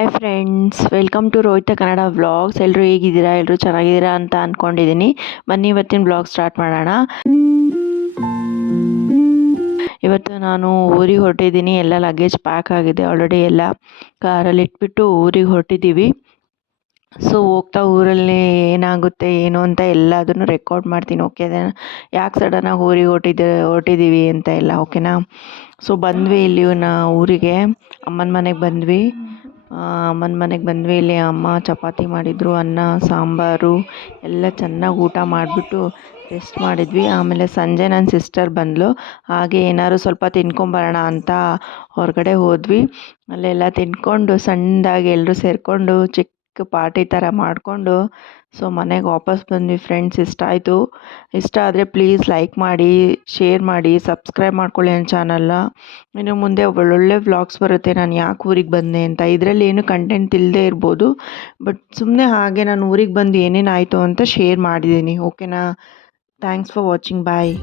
Hi friends, welcome to Rohita Kannada vlogs. ಎಲ್ಲರೂ ಹೇಗಿದ್ದೀರಾ? ಎಲ್ಲರೂ ಚೆನ್ನಾಗಿದ್ದೀರಾ ಅಂತ ಅಂದ್ಕೊಂಡಿದ್ದೀನಿ. ಬನ್ನಿ ಇವತ್ತಿನ ವ್ಲಾಗ್ ಸ್ಟಾರ್ಟ್ ಮಾಡೋಣ. ಇವತ್ತು ನಾನು ಊರಿಗೆ ಹೊರಟಿದ್ದೀನಿ. ಎಲ್ಲ ಲಗೇಜ್ ಪ್ಯಾಕ್ ಆಗಿದೆ ಆಲ್ರೆಡಿ. ಎಲ್ಲ ಕಾರಲ್ಲಿ ಇಟ್ಬಿಟ್ಟು ಊರಿಗೆ ಹೊರಟಿದ್ದೀವಿ. ಸೊ ಹೋಗ್ತಾ ಊರಲ್ಲಿ ಏನಾಗುತ್ತೆ ಏನು ಅಂತ ಎಲ್ಲದನ್ನು ರೆಕಾರ್ಡ್ ಮಾಡ್ತೀನಿ. ಓಕೆ, ಯಾಕೆ ಸಡನ್ನಾಗಿ ಊರಿಗೆ ಹೊರಟಿದ್ದೀವಿ ಅಂತ ಎಲ್ಲ. ಓಕೆನಾ? ಸೊ ಬಂದ್ವಿ ಇಲ್ಲಿ ಊರಿಗೆ, ಅಮ್ಮನ ಮನೆಗೆ ಬಂದ್ವಿ. ಇಲ್ಲಿ ಅಮ್ಮ ಚಪಾತಿ ಮಾಡಿದರು, ಅನ್ನ ಸಾಂಬಾರು ಎಲ್ಲ ಚೆನ್ನಾಗಿ ಊಟ ಮಾಡಿಬಿಟ್ಟು ರೆಸ್ಟ್ ಮಾಡಿದ್ವಿ. ಆಮೇಲೆ ಸಂಜೆ ನನ್ನ ಸಿಸ್ಟರ್ ಬಂದಳು. ಹಾಗೆ ಏನಾದ್ರು ಸ್ವಲ್ಪ ತಿನ್ಕೊಂಬರೋಣ ಅಂತ ಹೊರಗಡೆ ಹೋದ್ವಿ. ಅಲ್ಲೆಲ್ಲ ತಿನ್ಕೊಂಡು ಸಣ್ಣದಾಗಿ ಎಲ್ಲರೂ ಸೇರಿಕೊಂಡು ಚಿಕ್ಕ ಪಾರ್ಟಿ ಥರ ಮಾಡಿಕೊಂಡು ಸೊ ಮನೆಗೆ ವಾಪಸ್ ಬಂದ್ವಿ. ಫ್ರೆಂಡ್ಸ್, ಇಷ್ಟ ಆದರೆ ಪ್ಲೀಸ್ ಲೈಕ್ ಮಾಡಿ, ಶೇರ್ ಮಾಡಿ, ಸಬ್ಸ್ಕ್ರೈಬ್ ಮಾಡ್ಕೊಳ್ಳಿ ನನ್ನ ಚಾನಲ್ನ. ಇನ್ನು ಮುಂದೆ ಒಳ್ಳೊಳ್ಳೆ ವ್ಲಾಗ್ಸ್ ಬರುತ್ತೆ ನಾನು ಯಾಕೆ ಊರಿಗೆ ಬಂದೆ ಅಂತ. ಇದರಲ್ಲಿ ಏನು ಕಂಟೆಂಟ್ ಇಲ್ಲದೆ ಇರ್ಬೋದು, ಬಟ್ ಸುಮ್ಮನೆ ಹಾಗೆ ನಾನು ಊರಿಗೆ ಬಂದು ಏನೇನಾಯಿತು ಅಂತ ಶೇರ್ ಮಾಡಿದ್ದೀನಿ. ಓಕೆನಾ? Thanks for watching. ಬಾಯ್.